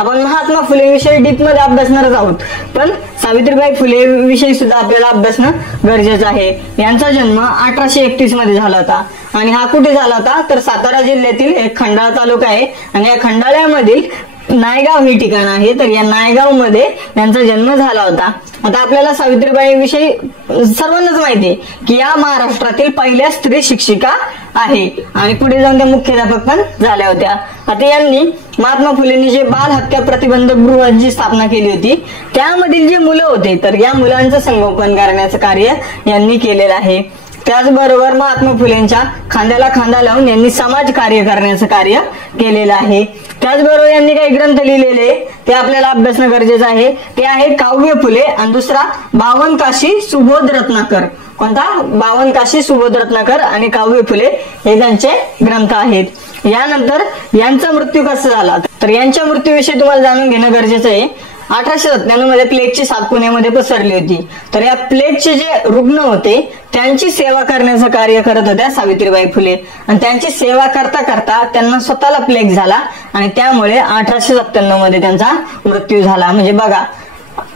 आपण महात्मा फुले विषयी डीप मध्ये अभ्यासणारच आहोत, पण सावित्रीबाई फुले विषयी सुद्धा आपल्याला अभ्यासणं गरजेचं आहे. यांचा जन्म 1831 मध्ये झाला होता आणि हा कुठे झाला होता तर सातारा जिल्ह्यातील एक खंडाळा तालुका आहे आणि या खंडाळ्यामधील नायगाव हे ठिकाण आहे. तर या नायगाव मध्ये यांचा जन्म झाला होता. आता आपल्याला सावित्रीबाई विषयी सर्वांनाच माहिती आहे की या महाराष्ट्रातील पहिल्या स्त्री शिक्षिका आहे आणि पुढे जाऊन त्या मुख्याध्यापक पण झाल्या होत्या. आता यांनी महात्मा फुलेंनी जे बाल हत्या प्रतिबंधक गृहाची स्थापना केली होती त्यामधील जे मुलं होते तर या मुलांचं संगोपन करण्याचं कार्य यांनी केलेलं आहे. त्याचबरोबर महात्मा फुलेंच्या खांद्याला खांदा लावून यांनी समाज कार्य करण्याचं कार्य केलेलं आहे. त्याचबरोबर यांनी काही ग्रंथ लिहिलेले ते आपल्याला अभ्यासणं गरजेचं आहे. ते आहे काव्य फुले आणि दुसरा 52 काशी सुबोध रत्नाकर. कोणता? 52 काशी सुबोध रत्नाकर आणि काव्य फुले हे त्यांचे ग्रंथ आहेत. यानंतर यांचा मृत्यू कसा झाला तर यांच्या मृत्यूविषयी तुम्हाला जाणून घेणं गरजेचं आहे. 1897 मध्ये प्लेगची साथ पुण्यामध्ये पसरली होती. तर या प्लेगचे जे रुग्ण होते त्यांची सेवा करण्याचं कार्य करत होत्या सावित्रीबाई फुले आणि त्यांची सेवा करता करता त्यांना स्वतःला प्लेग झाला आणि त्यामुळे 1897 मध्ये त्यांचा मृत्यू झाला. म्हणजे बघा,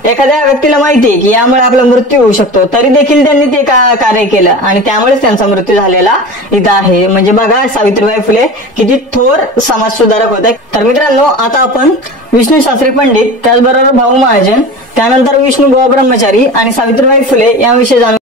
एखाद्या व्यक्तीला माहिती आहे की यामुळे आपला मृत्यू होऊ शकतो तरी देखील त्यांनी ते कार्य केलं आणि त्यामुळेच त्यांचा मृत्यू झालेला इथं आहे. म्हणजे बघा, सावित्रीबाई फुले किती थोर समाज सुधारक होते. तर मित्रांनो, आता आपण विष्णू शास्त्री पंडित, त्याचबरोबर भाऊ महाजन, त्यानंतर विष्णू बुवा ब्रह्मचारी आणि सावित्रीबाई फुले याविषयी जाणून